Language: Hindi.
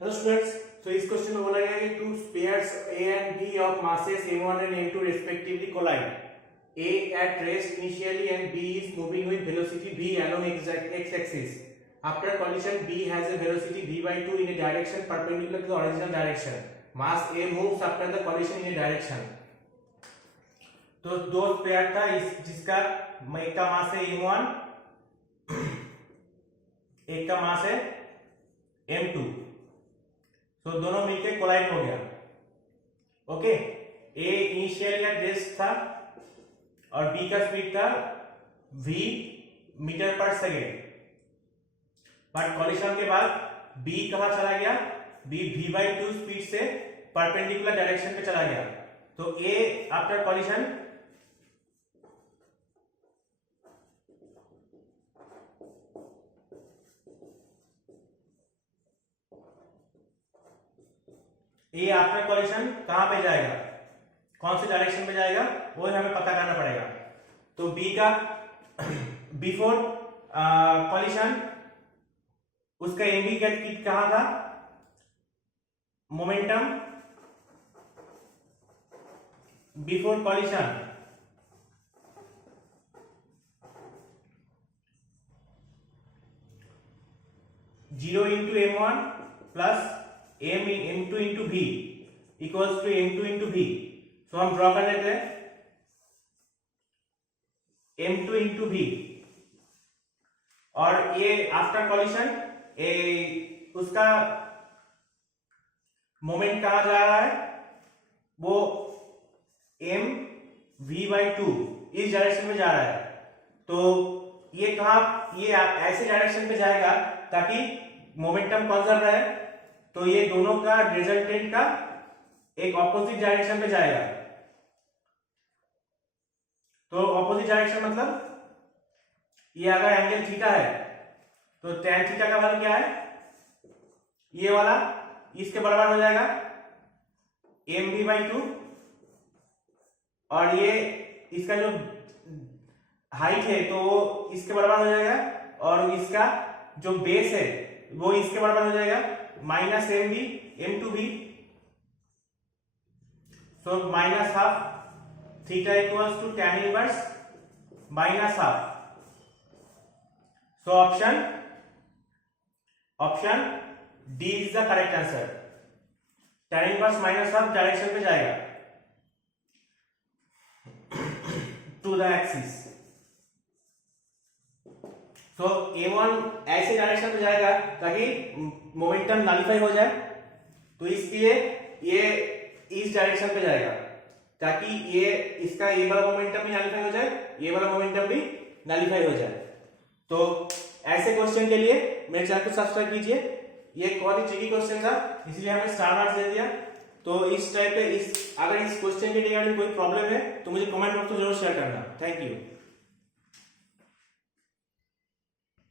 हेलो स्टूडेंट्स, तो इस क्वेश्चन में बोला गया है कि two spheres A and B of masses m1 and m2 respectively collide. A at rest initially and B is moving with velocity v along x-axis. After collision, B has a velocity v by 2 in a direction perpendicular to the original direction. Mass A moves after the collision in a direction. तो दो स्पेयर था जिसका एक का मास है m1, एक का मास है m2. तो दोनों मिलके कोलाइड हो गया. ओके, ए इनिशियल या रेस्ट था और बी का स्पीड था v मीटर पर सेकेंड. बट कॉलिशन के बाद बी कहां चला गया? बी v/2 स्पीड से परपेंडिकुलर डायरेक्शन पे चला गया. तो A after coalition A after coalition कहां पे जाएगा, कौन से डायरेक्शन पे जाएगा, वो हमें पता करना पड़ेगा. तो बी का बिफोर कॉलिशन उसका एमबी कहां था? Momentum before collision zero into m1 plus m2 into v equals to m2 into v. So हम ड्रॉ कर लेते हैं m2 इंटू v. और ये आफ्टर कॉलिशन उसका मोमेंट कहां जा रहा है? वो m v/2 इस डायरेक्शन में जा रहा है. तो ये ऐसे डायरेक्शन पे जाएगा ताकि मोमेंटम कंजर्व रहे. तो ये दोनों का रिजल्टेंट का एक ऑपोजिट डायरेक्शन पे जाएगा. तो ऑपोजिट डायरेक्शन मतलब ये अगर एंगल थीटा है तो tan थीटा का वैल्यू क्या है? ये वाला इसके बराबर हो जाएगा mv/2. और ये इसका जो हाइट है तो वो इसके बराबर हो जाएगा और इसका जो बेस है वो इसके बराबर हो जाएगा minus mv m2v. So minus half theta equals to tan inverse minus half. So option D is the correct answer. tan inverse minus half direction पे जाएगा टू द एक्सिस. तो a1 ऐसे डायरेक्शन पे जाएगा ताकि मोमेंटम नॉलिफाई हो जाए. तो इसलिए ये इस डायरेक्शन पे जाएगा ताकि ये इसका ये वाला मोमेंटम भी नॉलिफाई हो जाए, ये वाला मोमेंटम भी नॉलिफाई हो जाए. तो ऐसे क्वेश्चन के लिए मेरे चैनल को सब्सक्राइब कीजिए. ये बहुत ही ट्रिकी क्वेश्चन था इसलिए हमने स्टार मार्क्स दे दिया. तो इस टाइप पे अगर इस क्वेश्चन के रिगार्डिंग कोई प्रॉब्लम है तो मुझे कमेंट बॉक्स में जरूर शेयर करना. Thank you.